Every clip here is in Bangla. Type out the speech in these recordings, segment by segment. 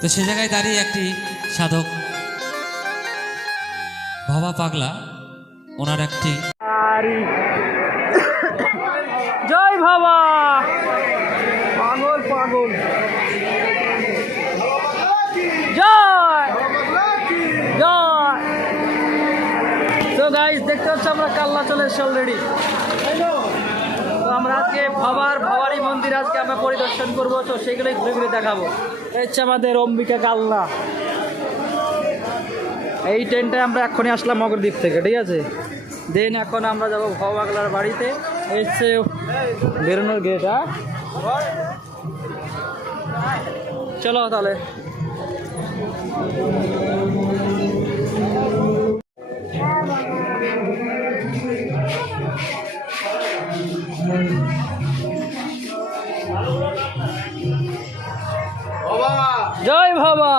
তো সে জায়গায় দাঁড়িয়ে একটি সাধক ভাবা পাগলা ওনার একটি জয় বাবা পাগল পাগল জয় জয়। তো গাইস দেখতে পাচ্ছি আমরা কাল্লা চলে এসেছি অলরেডি। তো আমরা আজকে ভাবারি মন্দির আজকে আমরা পরিদর্শন করবো, তো সেগুলোই ঘুরে ঘুরে দেখাবো। এই হচ্ছে আমাদের অম্বিকা কাল্লা। এই ট্রেনটায় আমরা এখনই আসলাম মগরদ্বীপ থেকে, ঠিক আছে। দেন এখন আমরা যাবো ভাবা পাগলার বাড়িতে। এই হচ্ছে বেরোনোর গেট। চলো তাহলে। জয় বাবা,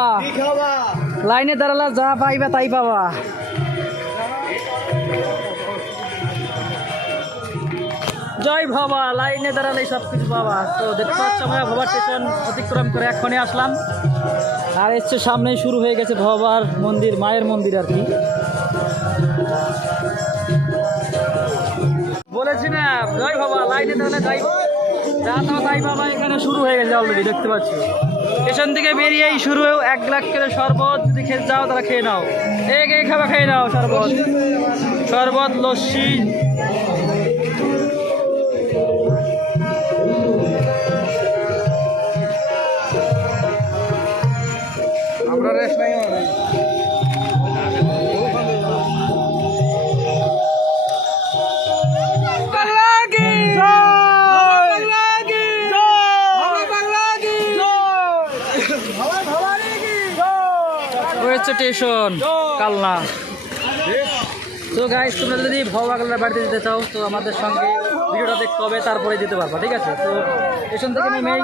লাইনে দাঁড়ালা যা পাইবা তাই পাবা। জয় বাবা, লাইনে দাঁড়ালে সব কিছু পাবা। তো দেখতে পাচ্ছ আমরা ভবা স্টেশন অতিক্রম করে এক্ষণে আসলাম। আর এসছে সামনেই শুরু হয়ে গেছে ভবার মন্দির, মায়ের মন্দির আর কি। বলেছি না জয় বাবা, লাইনে দাঁড়ালে যাই যা তা তাই বাবা। এখানে শুরু হয়ে গেছে অলরেডি, দেখতে পাচ্ছ। স্টেশন থেকে বেরিয়েই শুরু। 1 গ্লাস করে শরবত যদি খেতে যাও তাহলে খেয়ে নাও। এই খাবার খেয়ে নাও, শরবত শরবত লস্যি। আমরা রেস্ট নাই স্টেশন কালনা। তো গাইস তোমরা যদি ভাবা পাগলার বাড়িতে যেতে চাও তো আমাদের সঙ্গে ভিডিওটা দেখতে হবে, তারপরে যেতে পারবা, ঠিক আছে। তো স্টেশন থেকে নেমেই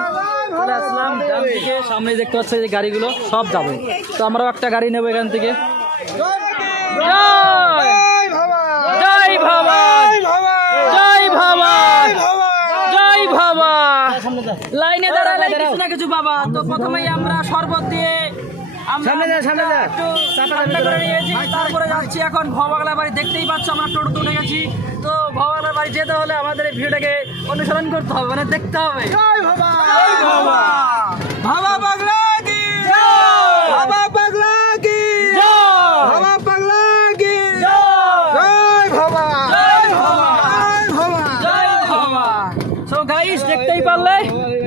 চলে আসলাম ডান দিকে। সামনে দেখতে পাচ্ছি যে গাড়িগুলো সব যাবে, তো আমরাও একটা গাড়ি নেবো এখান থেকে। জয় জয় ভাবা, জয় ভাবা, জয় ভাবা। লাইনে দাঁড়ালে কিছু না কিছু বাবা। তো প্রথমেই আমরা শরবত দিয়ে তারপরে যাচ্ছি এখন ভাবা পাগলার বাড়ি। দেখতেই পাচ্ছ আমরা টোটো উঠে গেছি। তো ভাবা পাগলার বাড়ি যেতে হলে আমাদের এই ভিডিওটাকে অনুসরণ করতে হবে, মানে দেখতে হবে। ভাবা পাগলা কি ভাবা পাগলা কি ভাবা পাগলা কি জয় ভাবা জয় ভাবা জয় ভাবা। সো গাইস দেখতেই পারলে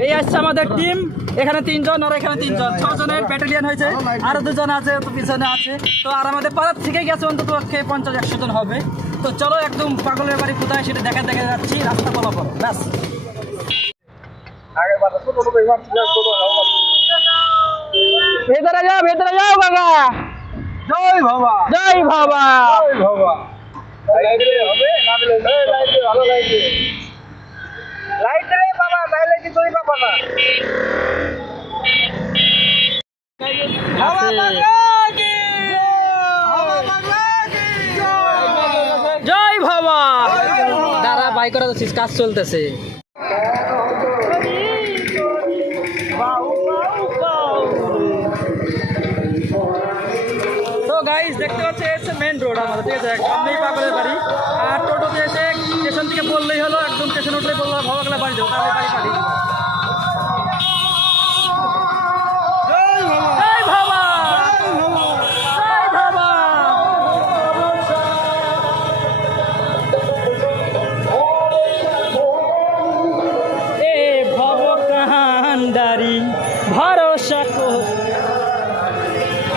এই আসছে আমাদের টিম। এখানে 3 জন আর এখানে 3 জন, 6 জনের ব্যাটালিয়ান হয়েছে। আরো 2 জন আছে তো পিছনে আছে। তো আর আমাদের পাড়ার থেকে গেছে অন্তত 50-100 জন হবে। তো চলো একদম পাগলের বাড়ি কোথায় সেটা দেখা যাচ্ছি। রাস্তা বলা পড়ো ব্যাস। ভেতরে যাও বাবা। জয় বাবা, জয় বাবা, জয় বাবা। ভালো লাগবে লাইট রে বাবা, তাইলে কি তুই বাবা না। জয় বাবা। দাঁড়া বাই করা যাচ্ছিস, কাজ চলতেছে। তো গাইস দেখতে পাচ্ছি এসে মেন রোড আমাদের, ঠিক আছে। সামনেই পাগলের বাড়ি। আর টোটোতে এসে স্টেশন থেকে বললেই হলো, একদম স্টেশন উঠলে বললো ভাবা পাগলার বাড়ি যাবো, তাহলে বাড়ি পাঠিয়ে দিবো। ভরসা কো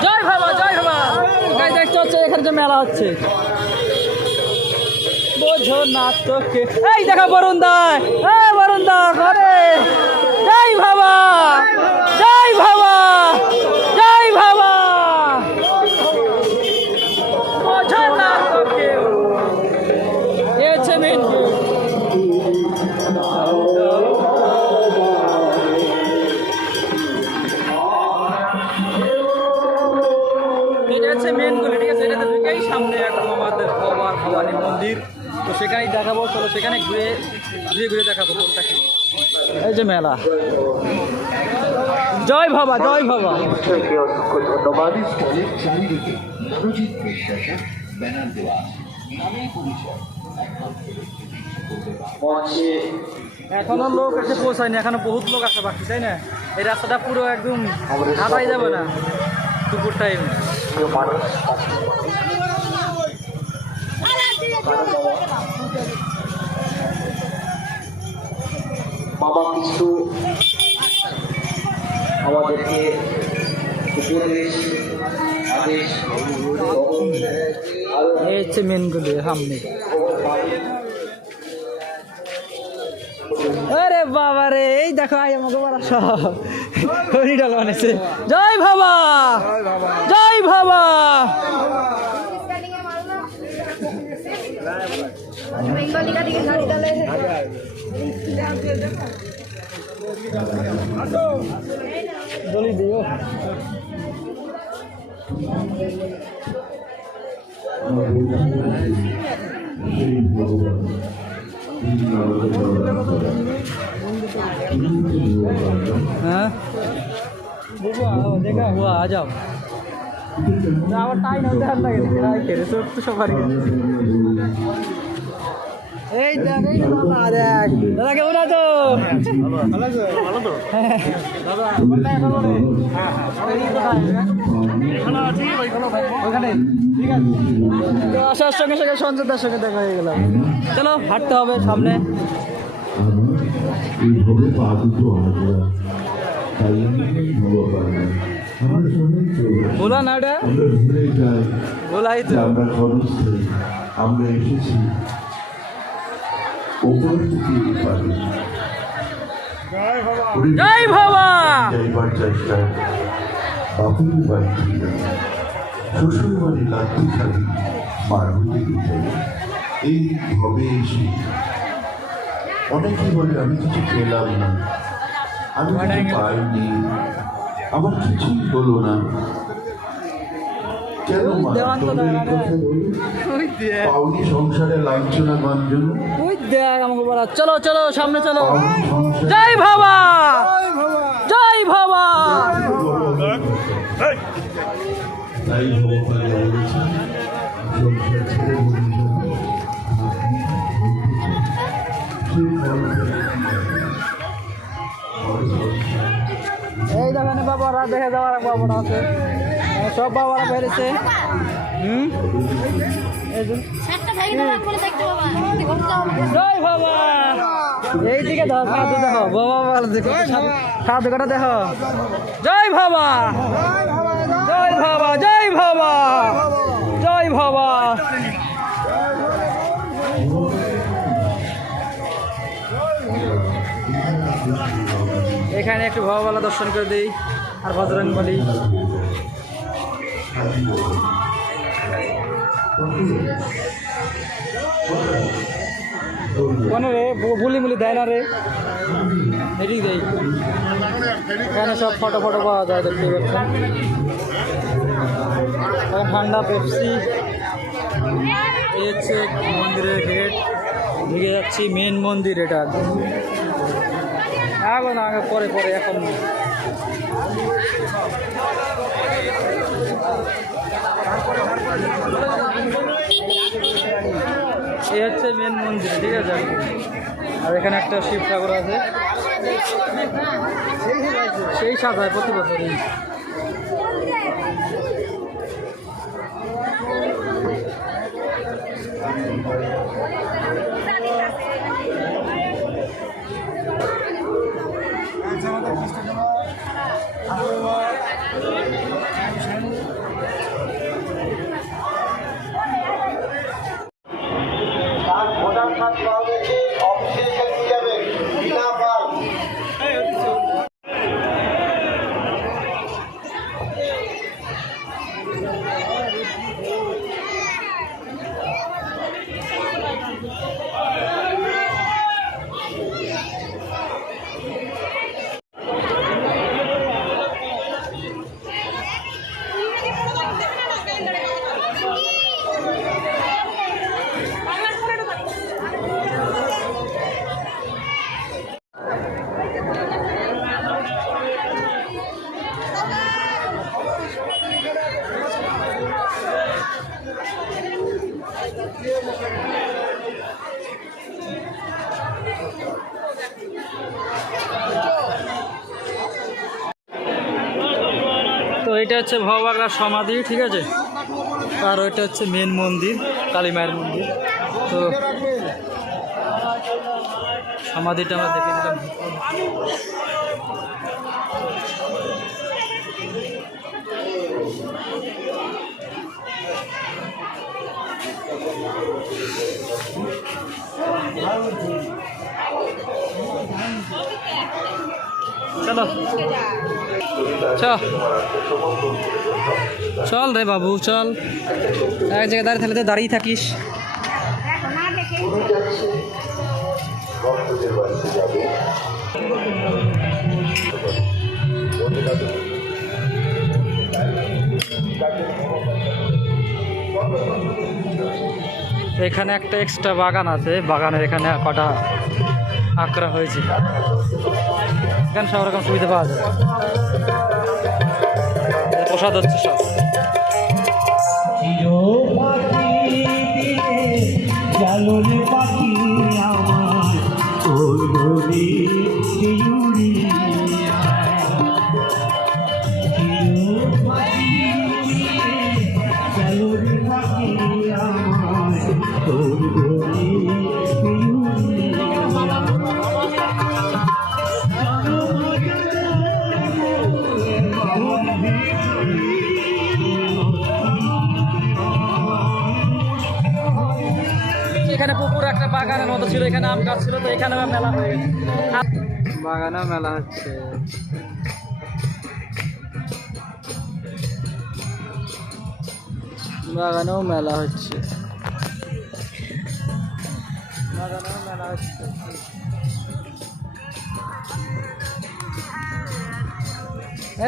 জয় বাবা, জয় বাবা। দেখতে হচ্ছে এখানে যে মেলা হচ্ছে, বোঝো না তোকে। এই দেখা বরুণ দা, বরুণ দা ঘরে। জয় বাবা, জয় বাবা, জয় বাবা। বোঝো না তোকে এছে মেন মেনগুলি, ঠিক আছে। এটা ঢুকেই সামনে একদম আমাদের ভবানী মন্দির। তো সেখানেই দেখাবো, চলো সেখানে ঘুরে ঘুরে দেখাবো কোনটা কি। এই যে মেলা। জয় বাবা, জয় বাবা। ধন্যবাদ। চারিদিকে সুজিত বিশ্বাসের ব্যানার দেওয়া মঞ্চে এখনো লোক এসে পৌঁছায়নি, এখনো বহুত লোক আসা বাকি, তাই না? এই রাস্তাটা পুরো একদম হাতাই যাবে না দুপুর টাইম। মানুষ বাবা কিছু আমাদেরকে উপদেশ আদেশ এই হচ্ছে মেনগুলি সামনে। আরে বাবা রে, এই দেখো আই আমাকে বড় সব হরিডাল বানাইছে। জয় বাবা, জয় বাবা। বেঙ্গলি का टिकट गाड़ी डाले বলি দিও। हाँ देखा हुआ आ जाओ। আমার টাই না দেখার লাগে খেলে সব তো সবার এই দেখ এই দাদা দেখ দাদা কেমন আছো? ভালো আছো? ভালো তো দাদা কোথায় এখন রে? হ্যাঁ এখানে আছি ওখানে ঠিক আছে। তো আসার সঙ্গে সঙ্গে সঞ্জয়দার সঙ্গে দেখা হয়ে গেল। চলো হাঁটতে হবে সামনে। এইভাবে পা দুটো হাঁটা তাই আমরা সবাই চলে বলা না ওটা আমরা ভুলে যাই বলাই তো। আমরা খরচ করি, আমরা এসেছি ওপর থেকে পারি জয় বাবা। যাইবার চেষ্টায় বাপুর বাড়ি ফিরে শ্বশুর বাড়ি লাগতে থাকি মারুতি উঠে এই ভবে এসে অনেকে বলে আমি কিছু পেলাম না, আমি কিছু পাইনি, আমার কিছুই হলো না। কেন মা তোমরা এই কথা বলো? পাওনি সংসারে লাঞ্ছনা গঞ্জন, ওই দেখ আমাকে বলা। চলো চলো সামনে চলো। পাওনি সংসারে জয় বাবা, জয় বাবা। তাই ভগবান বলেছে সংসার ছেড়ে বন্ধু এই দেখেন বাবারা দেখে যাওয়ার বাবারা আছে, সব বাবারা বেরিয়েছে। জয় বাবা। এইদিকে ধর সাধু দেখো বাবা ভালো দেখো, সাধু কটা দেখো। জয় বাবা, জয় বাবা, জয় বাবা, জয় বাবা। এখানে একটু ভগবালা দর্শন করে দিই আর বজরং বলি। কোন রে বুলি মুলি দেয় না রে, এদিক দেই। এখানে সব ফটো ফটো পাওয়া যায়, দেখতে পাচ্ছেন। ঠান্ডা পেপসি। এই হচ্ছে মন্দিরের গেট, ঢুকে যাচ্ছি মেন মন্দির। এটা আগে না আগে পরে পরে এখন এই হচ্ছে মেন মন্দির, ঠিক আছে। আর এখানে একটা শিব ঠাকুর আছে, সেই সাজায় প্রতি বছরই। ভোটার কার্ড পাওয়া গেছে, অফিসে এসে দিয়ে যাবে বিনা পাল। এইটা হচ্ছে ভবাগড়ার সমাধি, ঠিক আছে। আর ওইটা হচ্ছে মেন মন্দির, কালী মায়ের মন্দির। তো সমাধিটা আমরা দেখে নিলাম। চলো চল রে বাবু, চল। এক জায়গায় দাঁড়িয়ে থাকলে তো দাঁড়িয়ে থাকিস। ভক্তদের বাড়িতে যাবে এখানে একটা এক্সট্রা বাগান আছে, বাগানের এখানে কটা আঁকড়া হয়েছে। এখানে সব রকম সুবিধা পাওয়া যায়, প্রসাদ হচ্ছে সব। এখানে পুকুর একটা বাগানের মতো ছিল, এখানে আম গাছ ছিল, তো এখানে মেলা হয়ে গেছে। বাগানেও মেলা হচ্ছে। বাগানেও মেলা হচ্ছে, বাগানেও মেলা হচ্ছে।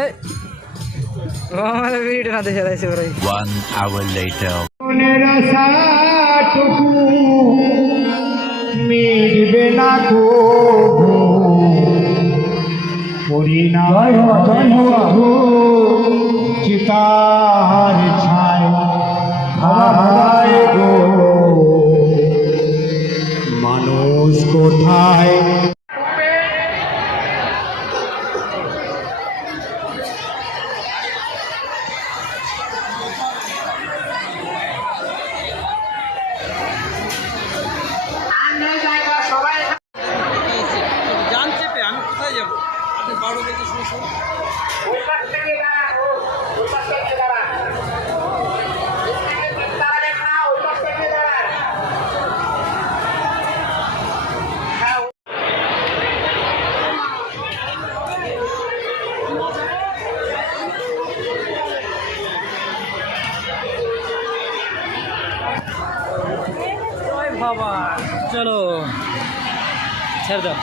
এই আমাদের ভিডিও না দেখে যাচ্ছে ওরাই। 1 hour later. মিটবে না গো পরিণয় চিতার ছায় হায় গো মানুষ কোথায়। বাবা চলো ছেড়ে দাও।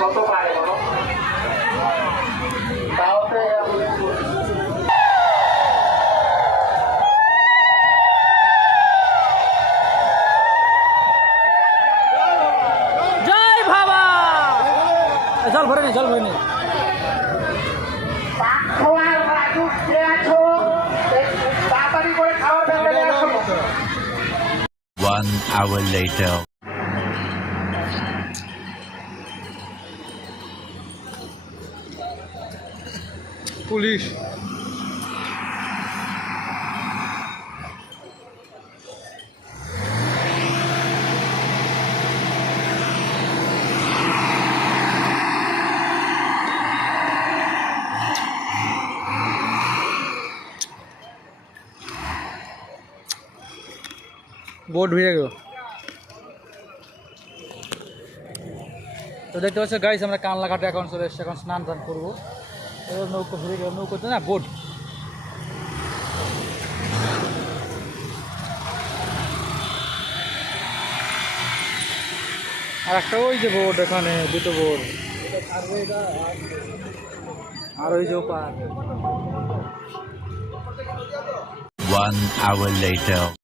কত পারে বলো তাওতে জয় বাবা। জল ভরে নে, জল ভরে নে। খাওয়ার রাজু কে আছো তাড়াতাড়ি করে খাওয়ার ব্যাপারে আসো 1 hour later. পুলিশ বোট ভিড়ে গেল। তো দেখতে পাচ্ছ গাইস, আমরা কানলাঘাটে এখন চলে এসেছি, এখন স্নান টান করবো। এবার নৌকো ঘুরে গেল, নৌকোতে না বোট। আর একটা ওই যে বোর্ড, এখানে দুটো বোর্ড, আর ওই যে ওপার। 1 hour later.